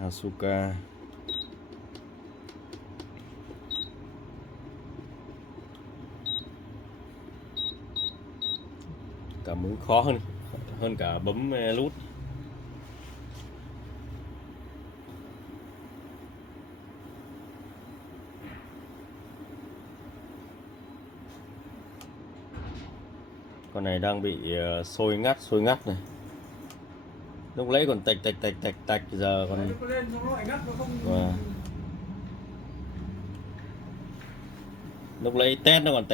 Asuka. Cảm ứng khó hơn cả bấm nút. Con này đang bị sôi ngắt này. Lúc nãy còn tạch giờ còn lúc nãy test nó còn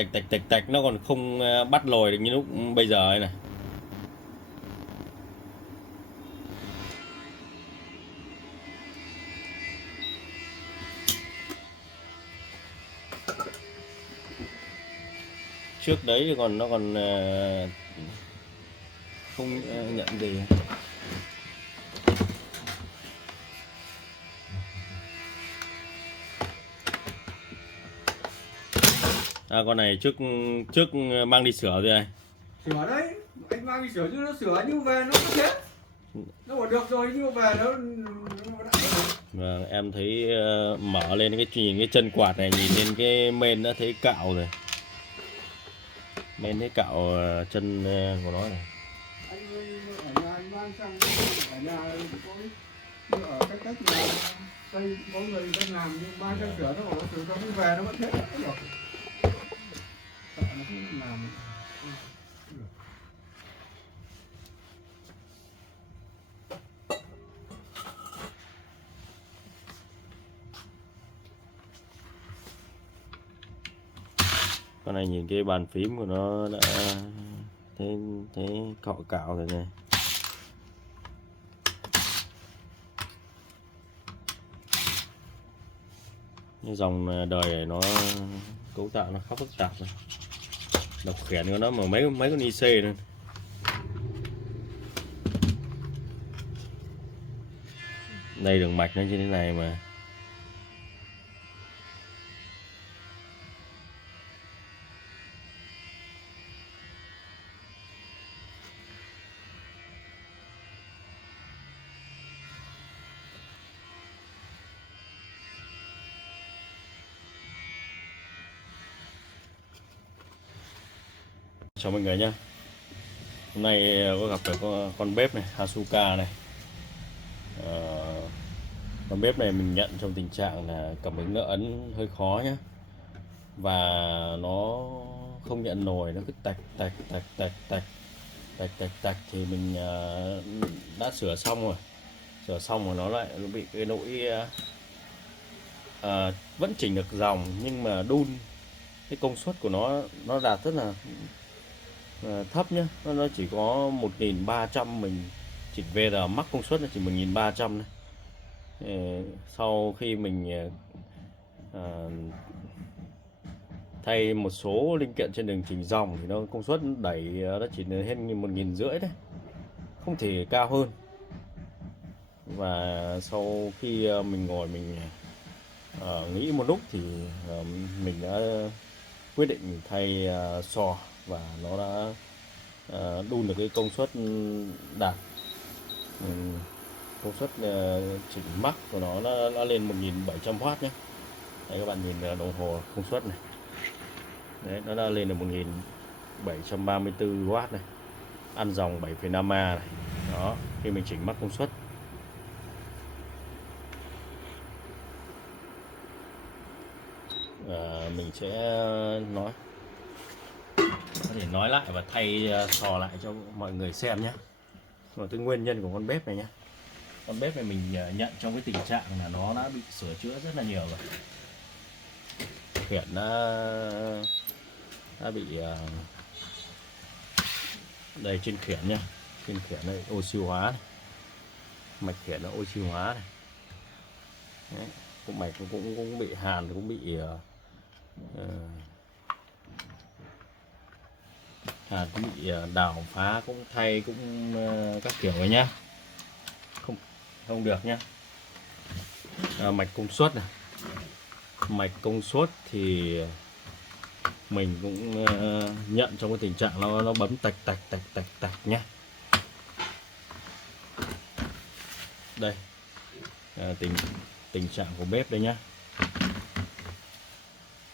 tạch nó còn không bắt lồi được như lúc bây giờ ấy này. Trước đấy thì nó còn không nhận gì. Con này trước mang đi sửa rồi này. Sửa đấy, anh mang đi sửa chứ nó sửa nhưng về nó có thế. Nó bảo được rồi nhưng mà về nó Và em thấy mở lên nhìn cái chân quạt này, nhìn lên cái main đã thấy cạo rồi. Main thấy cạo chân của nó này. Anh ở nhà anh mang sang ở nhà có ở cách nhà xây có người đang làm nhưng mang sang sửa nó bảo nó sửa cho nó về nó vẫn thế nó được. Sợ nó không làm. Con này nhìn cái bàn phím của nó đã thấy cạo rồi này. Cái dòng đời này nó cấu tạo nó khá phức tạp rồi. Độc khiển của nó mà mấy con IC nữa. Đây đường mạch nó như thế này mà. Chào mọi người nhé. Hôm nay có gặp được con bếp này, Asuka này. Con bếp này mình nhận trong tình trạng là cảm ứng nó ấn hơi khó nhé. Và nó không nhận nổi, nó cứ tạch thì mình đã sửa xong rồi. Sửa xong rồi nó lại bị cái lỗi vẫn chỉnh được dòng nhưng mà đun cái công suất của nó đạt rất là thấp nhá. Nó chỉ có 1300, mình chỉnh VR max công suất nó chỉ 1300 này. Sau khi mình thay một số linh kiện trên đường chỉnh dòng thì nó công suất đẩy nó chỉ hết 1500 đấy, không thể cao hơn. Và sau khi mình ngồi mình nghĩ một lúc thì mình đã quyết định thay sò và nó đã đun được cái công suất đạt công suất chỉnh max của nó lên 1700W nhé. Đấy, các bạn nhìn đồng hồ công suất này. Đấy, nó đã lên được 1734W này, ăn dòng 7,5A này. Đó, khi mình chỉnh max công suất. Mình sẽ có thể nói lại và thay sò lại cho mọi người xem nhé. Và cái nguyên nhân của con bếp này nhé. Con bếp này mình nhận trong cái tình trạng là nó đã bị sửa chữa rất là nhiều rồi. Khiển đã bị đây trên khiển nhá, trên khiển này oxy hóa này. Mạch khiển nó oxy hóa này. Đấy, cũng mạch cũng bị hàn, cũng bị hàn, cũng bị đào phá, cũng thay, cũng các kiểu rồi nhá. Không được nhá. Mạch công suất này, mạch công suất thì mình cũng nhận trong cái tình trạng nó bấm tạch nhá. Đây tình trạng của bếp đây nhá.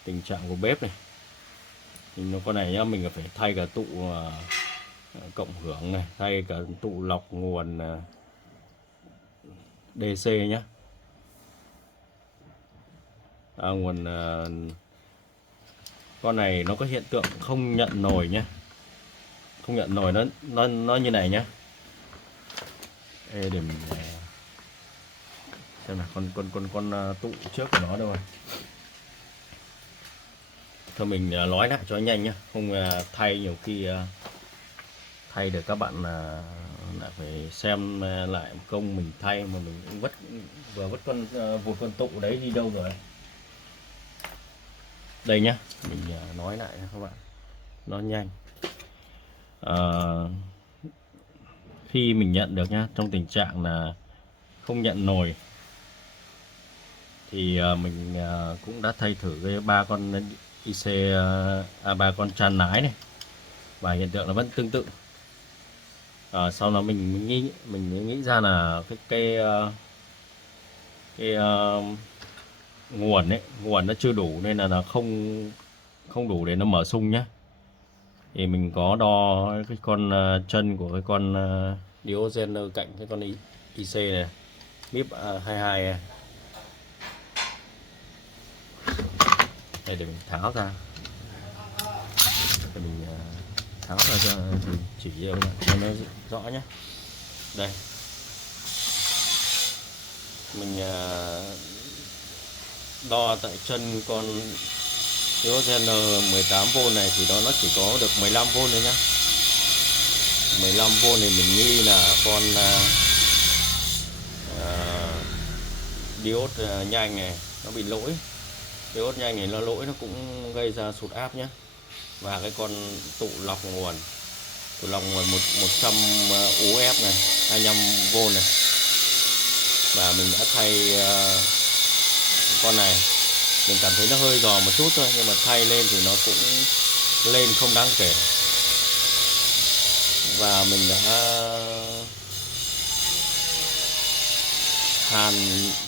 Tình trạng của bếp này thì nó con này nhá, mình phải thay cả tụ cộng hưởng này, thay cả tụ lọc nguồn DC nhá. Nguồn con này nó có hiện tượng không nhận nồi nhá, không nhận nồi, nó như này nhá. Ê, để mình xem nào, con tụ trước của nó đâu rồi. Thôi mình nói lại cho nhanh nhá, không thay nhiều khi thay được các bạn lại phải xem lại công mình thay mà mình vừa vứt con tụ đấy đi đâu rồi. Đây nhá, mình nói lại cho các bạn nó nhanh. Khi mình nhận được nhá, trong tình trạng là không nhận nồi thì mình cũng đã thay thử cái 3 con IC 3 con tràn nái này và hiện tượng nó vẫn tương tự. Sau đó mình nghĩ ra là cái nguồn nó chưa đủ nên là nó không đủ để nó mở sung nhá. Thì mình có đo cái con chân của cái con Diogener cạnh cái con IC này, MIP 22 này. Đây, để mình tháo ra, để mình tháo ra cho mình chỉ cho nó rõ nhé. Đây, mình đo tại chân con Diogener 18V này thì nó chỉ có được 15V thôi nhá. 15V này mình nghi là con diode nhanh này nó bị lỗi. Diode nhanh này nó lỗi, nó cũng gây ra sụt áp nhé. Và cái con tụ lọc nguồn 100 UF này, 25V này, và mình đã thay con này. Mình cảm thấy nó hơi giò một chút thôi, nhưng mà thay lên thì nó cũng lên không đáng kể. Và mình đã hàn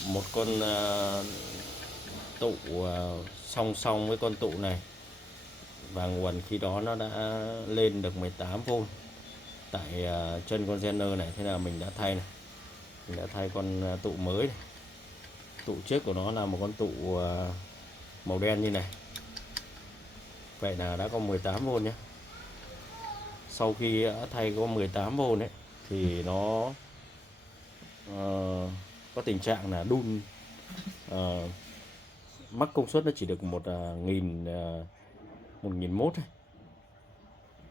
một con tụ song song với con tụ này, và nguồn khi đó nó đã lên được 18V tại chân con Zener này. Thế là mình đã thay này, mình đã thay con tụ mới này. Tụ trước của nó là một con tụ màu đen như này, vậy là đã có 18V nhé. Sau khi đã thay có 18V đấy thì nó có tình trạng là đun mắc công suất nó chỉ được 1000 mốt thôi.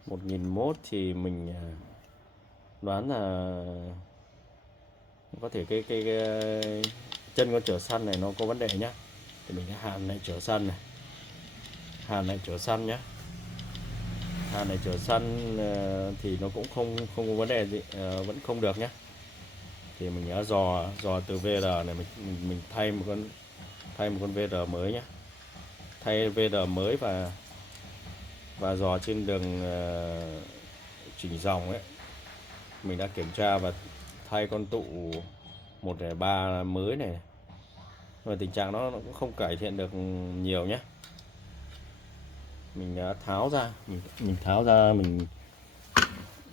1000 mốt thì mình đoán là có thể cái chân con chở săn này nó có vấn đề nhá. Thì mình sẽ hàn lại chở săn này, hàn lại chở săn nhá. Hàn này chở săn thì nó cũng không có vấn đề gì, vẫn không được nhá. Thì mình đã dò từ VR này, mình thay một con VR mới nhá, thay VR mới và dò trên đường chỉnh dòng ấy. Mình đã kiểm tra và thay con tụ 103 mới này, và tình trạng nó cũng không cải thiện được nhiều nhé. Mình đã tháo ra, mình tháo ra,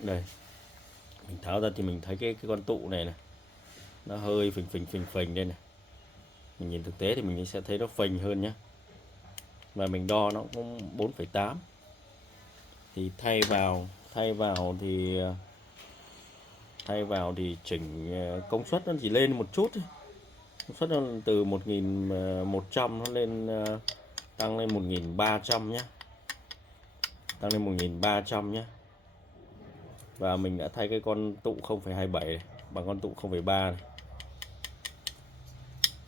đây, mình tháo ra thì mình thấy cái con tụ này nó hơi phình đây này. Mình nhìn thực tế thì mình sẽ thấy nó phình hơn nhé. Và mình đo nó cũng 4,8. Thì thay vào thì chỉnh công suất nó chỉ lên một chút thôi. Công suất nó từ 1100 nó lên tăng lên 1300 nhé. Tăng lên 1300 nhé. Và mình đã thay cái con tụ 0,27 này bằng con tụ 0,3 này,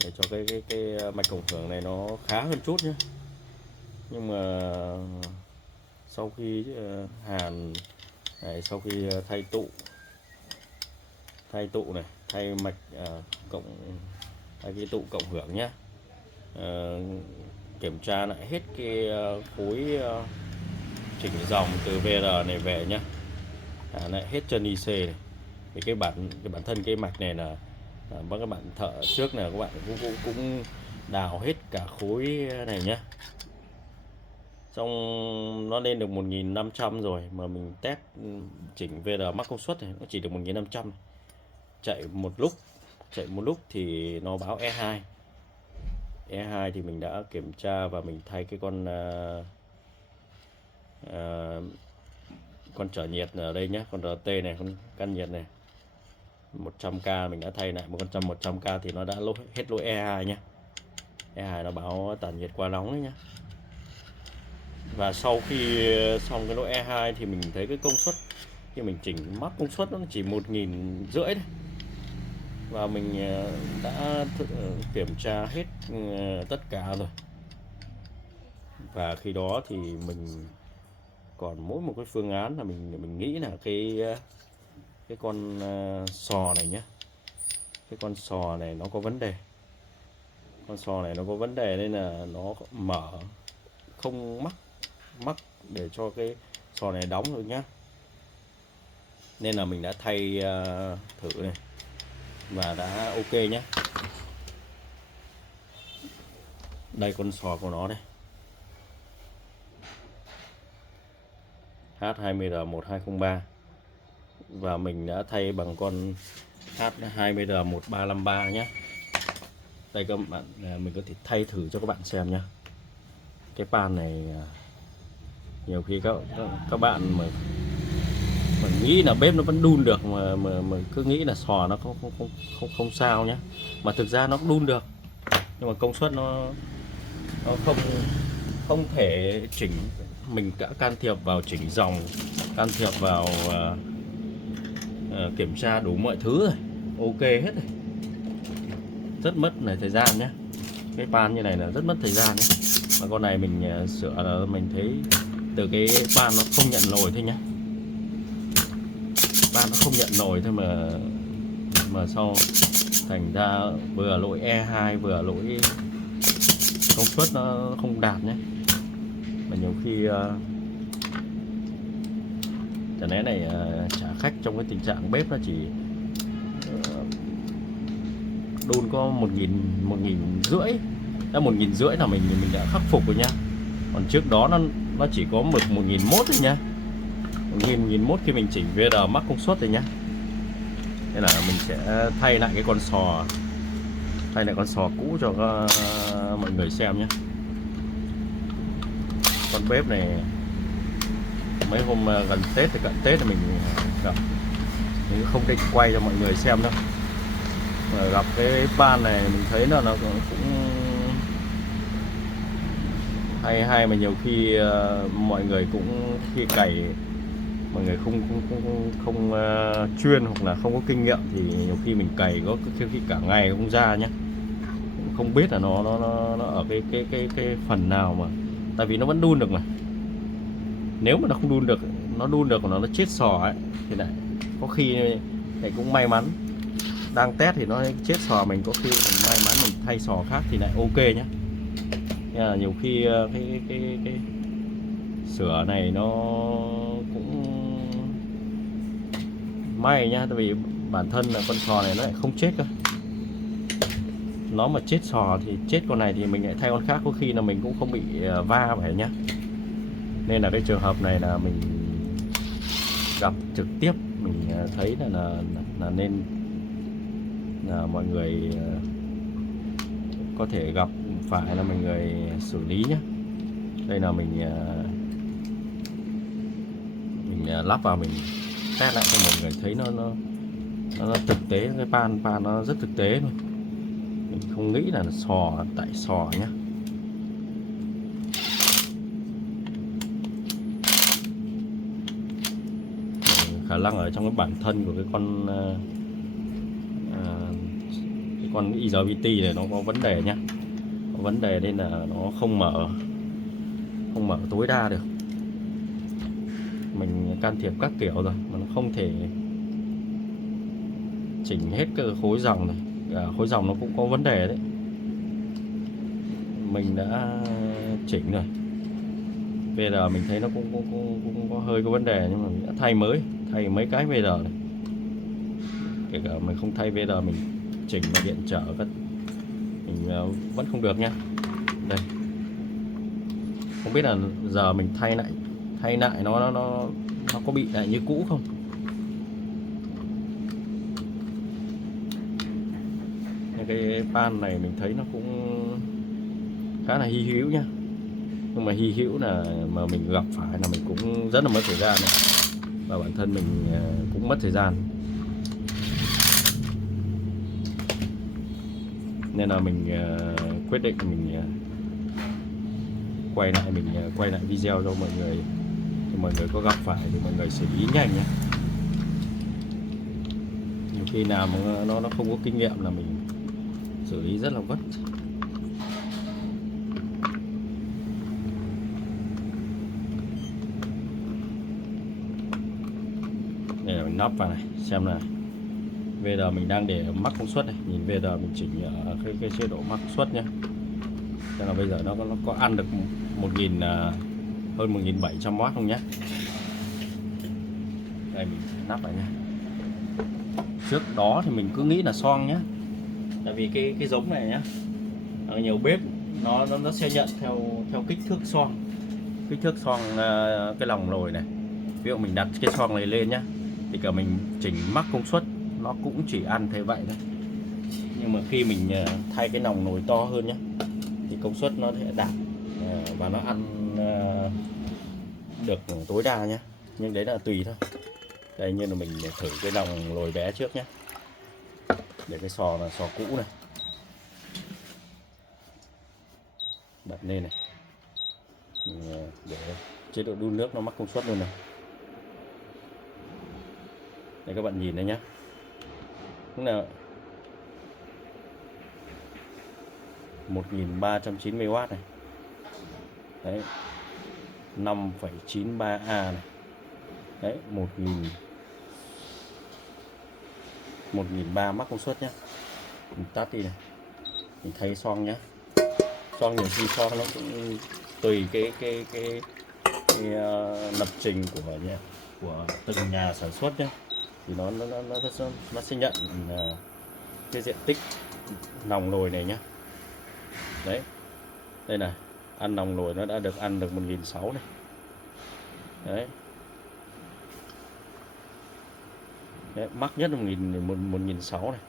để cho cái mạch cộng hưởng này nó khá hơn chút nhé. Nhưng mà sau khi hàn này, sau khi thay tụ này, thay mạch thay cái tụ cộng hưởng nhé, kiểm tra lại hết cái khối chỉnh dòng từ VR này về nhé, lại hết chân IC này. Vì cái bản thân cái mạch này là các bạn thợ trước là các bạn cũng đào hết cả khối này nhá. Xong nó lên được 1500 rồi mà mình test chỉnh VR max công suất này nó chỉ được 1500. Chạy một lúc thì nó báo E2. E2 thì mình đã kiểm tra và mình thay cái con trở nhiệt ở đây nhé, con RT này, con căn nhiệt này 100k mình đã thay lại một con 100k thì nó đã hết lỗi E2 nhé. E2 nó báo tản nhiệt quá nóng đấy nhá. Và sau khi xong cái lỗi E2 thì mình thấy cái công suất khi mình chỉnh max công suất nó chỉ 1.500 đấy. Và mình đã kiểm tra hết tất cả rồi. Và khi đó thì mình còn mỗi một cái phương án là mình nghĩ là cái con sò này nhé. Cái con sò này nó có vấn đề. Con sò này nó có vấn đề nên là nó mở không mắc để cho cái sò này đóng được nhá. Nên là mình đã thay thử này và đã ok nhé. Đây con sò của nó đây, H20R1203 và mình đã thay bằng con H20R1353 nhé. Đây các bạn, mình có thể thay thử cho các bạn xem nhé. Cái pan này nhiều khi các bạn mà nghĩ là bếp nó vẫn đun được mà cứ nghĩ là sò nó không sao nhé, mà thực ra nó cũng đun được nhưng mà công suất nó không thể chỉnh. Mình đã can thiệp vào chỉnh dòng, can thiệp vào kiểm tra đủ mọi thứ rồi, ok hết rồi, rất mất này thời gian nhé. Cái pan như này là rất mất thời gian nhé. Và con này mình sửa là mình thấy từ cái pan nó không nhận nổi thôi nhé. Pan nó không nhận nổi thôi mà sau thành ra vừa lỗi E2 vừa lỗi công suất nó không đạt nhé. Mà nhiều khi chả lẽ này trả khách trong cái tình trạng bếp nó chỉ đun có 1.500. Đã 1.500 là mình đã khắc phục rồi nhá. Còn trước đó nó chỉ có mực 1.100 thôi nhá. 1.100 khi mình chỉnh VR max công suất rồi nhá. Nên là mình sẽ thay lại cái con sò, thay lại con sò cũ cho mọi người xem nhé. Con bếp này mấy hôm gần Tết thì cận Tết thì mình gặp, mình không định quay cho mọi người xem đâu. Mà gặp cái pan này mình thấy nó cũng hay mà nhiều khi mọi người cũng khi cày mọi người không chuyên hoặc là không có kinh nghiệm thì nhiều khi mình cày có khi cả ngày không ra nhé, không biết là nó ở cái phần nào mà tại vì nó vẫn đun được mà. Nếu mà nó không đun được, nó đun được mà nó chết sò ấy thì lại có khi này cũng may mắn đang test thì nó chết sò, mình có khi mình may mắn mình thay sò khác thì lại ok nhé. Nhưng mà nhiều khi cái sửa này nó cũng may nhá, tại vì bản thân là con sò này nó lại không chết cơ. Nó mà chết sò thì chết con này thì mình lại thay con khác, có khi là mình cũng không bị va phải nhá. Nên là cái trường hợp này là mình gặp trực tiếp mình thấy là nên là mọi người có thể gặp phải là mọi người xử lý nhé. Đây là mình lắp vào mình test lại cho mọi người thấy nó thực tế. Cái pan nó rất thực tế luôn, mình không nghĩ là sò tại sò nhá. Khả năng ở trong cái bản thân của cái con EasyVT này nó có vấn đề nhá, có vấn đề nên là nó không mở tối đa được. Mình can thiệp các kiểu rồi mà nó không thể chỉnh hết cái khối dòng này. Khối dòng nó cũng có vấn đề đấy, mình đã chỉnh rồi. VR mình thấy nó cũng có hơi có vấn đề nhưng mà mình đã thay mấy cái VR này. Kể cả mình không thay VR mình chỉnh và điện trở các mình vẫn không được nhá. Đây, không biết là giờ mình thay lại nó có bị lại như cũ không. Cái pan này mình thấy nó cũng khá là hy hữu nhá, nhưng mà hy hữu là mà mình gặp phải là mình cũng rất là mất thời gian này. Và bản thân mình cũng mất thời gian, nên là mình quyết định mình quay lại video cho mọi người, thì mọi người có gặp phải thì mọi người xử lý nhanh nhé. Nhiều khi nào mà nó không có kinh nghiệm là mình xử lý rất là vất. Đây là mình lắp vào này, xem này. VD mình đang để mắc công suất này, nhìn VD mình chỉnh ở cái chế độ mắc công suất nhé. Cho là bây giờ nó có ăn được 1000 hơn 1700W không nhé. Đây mình lắp lại nha. Trước đó thì mình cứ nghĩ là xoong nhé, tại vì cái giống này nhá, nhiều bếp nó sẽ nhận theo kích thước xoong, cái lòng nồi này. Ví dụ mình đặt cái xoong này lên nhá, thì cả mình chỉnh mắc công suất nó cũng chỉ ăn thế vậy thôi. Nhưng mà khi mình thay cái nòng nồi to hơn nhá, thì công suất nó sẽ đạt và nó ăn được tối đa nhé. Nhưng đấy là tùy thôi. Đây, như là mình thử cái nòng nồi bé trước nhé. Để cái sò là sò cũ này, bật lên này, để chế độ đun nước nó mắc công suất luôn này. Đây các bạn nhìn đây nhé, cũng là 1390W này. Đấy, 5,93A này. Đấy, 1003 mắc công suất nhé. Mình tắt đi này, mình thay xoong nhé. Xoong nhiều khi xoong nó cũng tùy cái lập trình của từng nhà sản xuất nhé, thì nó sẽ nhận cái diện tích nòng nồi này nhé. Đấy, đây này, ăn nòng nồi nó đã được ăn được 1600 này. Đấy. Đấy, mắc nhất là 1600 này.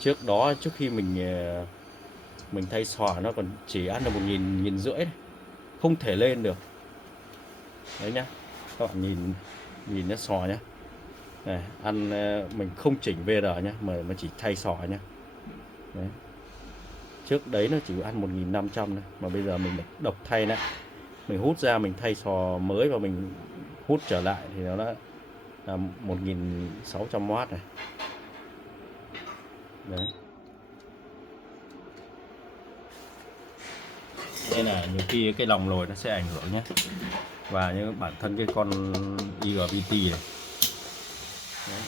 Trước đó, trước khi mình thay sò nó còn chỉ ăn được 1500 này, không thể lên được. Đấy nhá, các bạn nhìn nó sò nhá. Này, ăn mình không chỉnh VD nhá, mà chỉ thay sò nhá. Đấy. Trước đấy nó chỉ ăn 1500 này, mà bây giờ mình độc thay lại, mình hút ra mình thay sò mới và mình hút trở lại thì nó đã là 1600W này. Đấy. Đây là nhiều khi cái lòng nồi nó sẽ ảnh hưởng nhé. Và như bản thân cái con IGBT này. Đấy.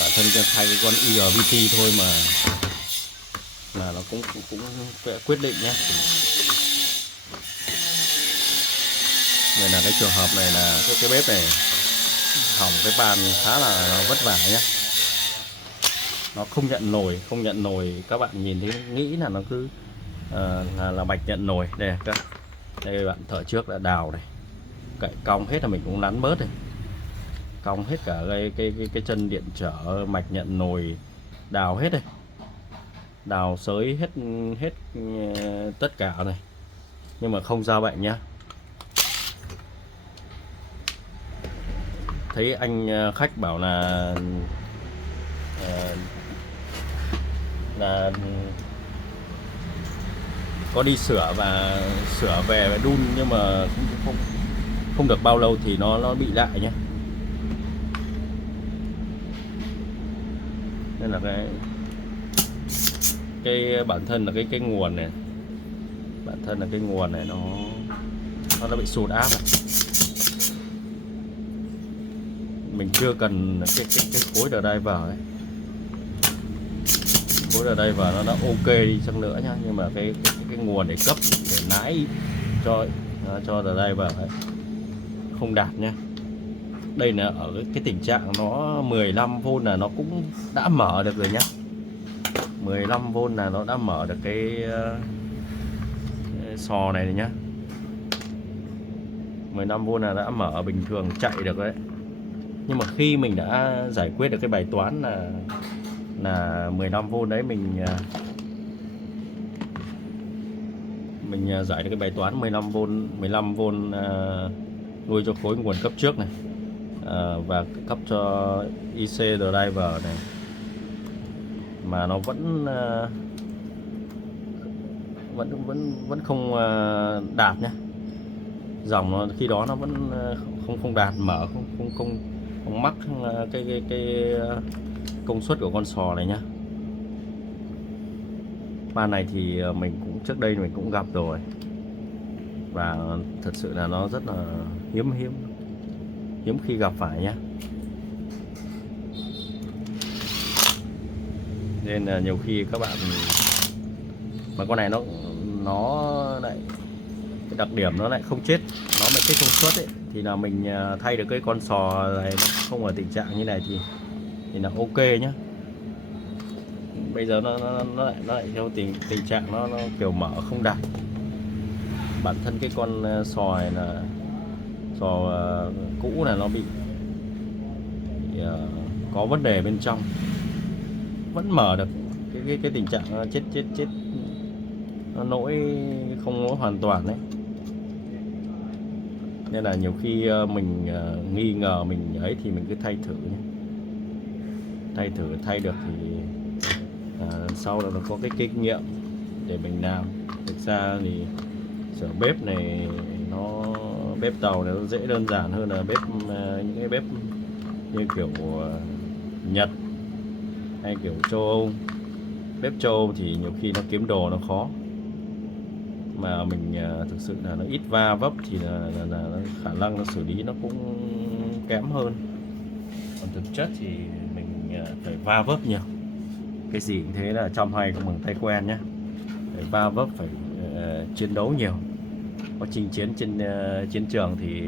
Bản thân thay cái con IGBT thôi mà nó cũng quyết định nhé. Đây là cái trường hợp này là cái bếp này hỏng cái bàn khá là vất vả nhé. Nó không nhận nồi, các bạn nhìn thấy nghĩ là nó cứ là mạch nhận nồi. Đây đây bạn thợ trước đã đào này, cậy cong hết là mình cũng nắn bớt này, cong hết cả cái chân điện trở mạch nhận nồi, đào hết đây, đào xới hết tất cả này, nhưng mà không ra bệnh nhá. Thấy anh khách bảo là có đi sửa và sửa về và đun, nhưng mà không được bao lâu thì nó bị lại nhé. Nên là cái bản thân là cái nguồn này, nó đã bị sụt áp rồi. Mình chưa cần cái khối driver ấy. Khối driver nó đã ok đi chăng nữa nhá, nhưng mà cái nguồn để cấp để nãi cho driver ấy không đạt nhá. Đây là ở cái tình trạng nó 15V là nó cũng đã mở được rồi nhá. 15V là nó đã mở được cái sò này rồi nhá. 15V là đã mở bình thường chạy được đấy. Nhưng mà khi mình đã giải quyết được cái bài toán là 15V đấy, mình giải được cái bài toán 15V nuôi cho khối nguồn cấp trước này, và cấp cho IC driver này, mà nó vẫn không đạt nhé. Dòng nó khi đó nó vẫn không đạt mở, không mắc cái công suất của con sò này nhá. Ba này thì mình cũng trước đây mình cũng gặp rồi, và thật sự là nó rất là hiếm khi gặp phải nhá. Nên là nhiều khi các bạn, mà con này nó lại cái đặc điểm nó lại không chết, nó mà chết công suất ấy, thì là mình thay được cái con sò này nó không ở tình trạng như này thì là ok nhá. Bây giờ nó lại theo tình trạng nó kiểu mở không đạt. Bản thân cái con sò này là sò cũ là nó bị có vấn đề bên trong, vẫn mở được cái tình trạng chết, nó nỗi không nỗi hoàn toàn đấy. Nên là nhiều khi mình nghi ngờ mình ấy thì mình cứ thay thử nhé. Thay được thì sau đó nó có cái kinh nghiệm để mình làm. Thực ra thì sửa bếp này bếp tàu này nó dễ đơn giản hơn là những cái bếp như kiểu Nhật hay kiểu châu Âu. Bếp châu Âu thì nhiều khi nó kiếm đồ nó khó, mà mình thực sự là nó ít va vấp thì là khả năng nó xử lý nó cũng kém hơn. Còn thực chất thì mình phải va vấp nhiều. Cái gì cũng thế, là trong hay cũng bằng tay quen nhé. Phải va vấp, phải chiến đấu nhiều, có chinh chiến trên chiến trường thì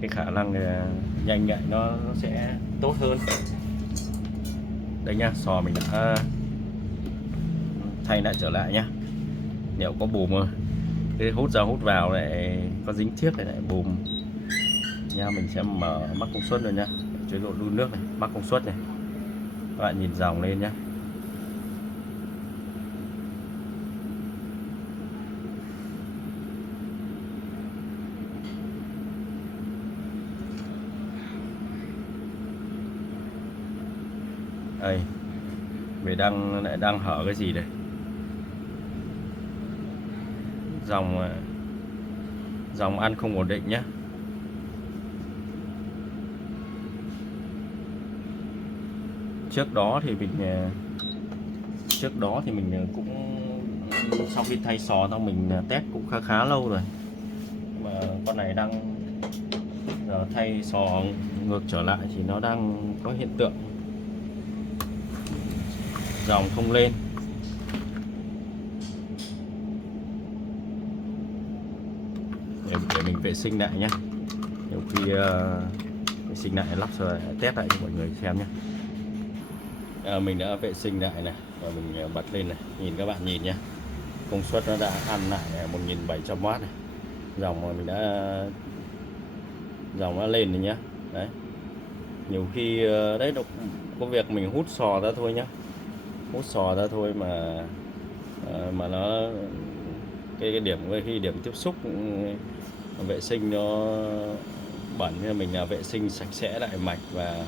cái khả năng nhanh nhạy nó sẽ tốt hơn. Đây nhá, sò mình đã thay lại trở lại nhá. Nếu có bùm cái hút ra hút vào lại có dính thiết lại bùm nha. Mình sẽ mở mắc công suất rồi nhá, chế độ đun nước này, mắc công suất này, các bạn nhìn dòng lên nhá. Đây, về lại đang hở cái gì đây? Dòng ăn không ổn định nhé. Trước đó thì mình cũng sau khi thay sò xong mình test cũng khá lâu rồi, mà con này đang thay sò ngược trở lại thì nó đang có hiện tượng dòng không lên. Để mình vệ sinh lại nhé. Nhiều khi vệ sinh lại lắp rồi test lại cho mọi người xem nhé. Mình đã vệ sinh lại này và mình bật lên này, nhìn các bạn nhìn nhé, công suất nó đã ăn lại 1700W này. Dòng nó lên rồi nhé. Đấy, nhiều khi đấy nó có việc mình hút sò ra thôi nhá, hút sò ra thôi mà nó cái điểm khi điểm tiếp xúc vệ sinh nó bẩn, nên mình vệ sinh sạch sẽ lại mạch và